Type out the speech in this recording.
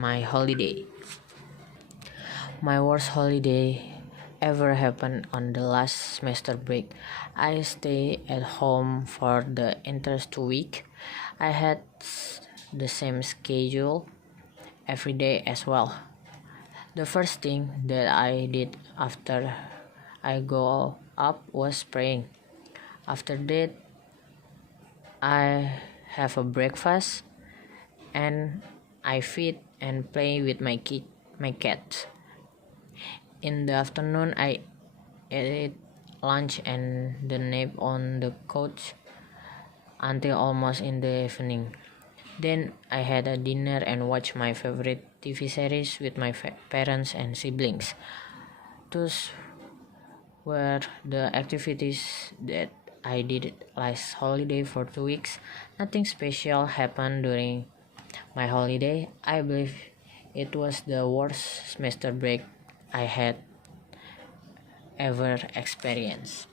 My holiday. My worst holiday ever happened on the last semester break. I stayed at home for the entire 2 weeks. I had the same schedule every day as well. The first thing that I did after I go up was praying. After that, I have a breakfast and I feed and play with my cat. In the afternoon, I ate lunch and then nap on the couch until almost in the evening. Then I had a dinner and watched my favorite TV series with my parents and siblings. Those were the activities that I did last holiday for 2 weeks. Nothing special happened during my holiday. I believe it was the worst semester break I had ever experienced.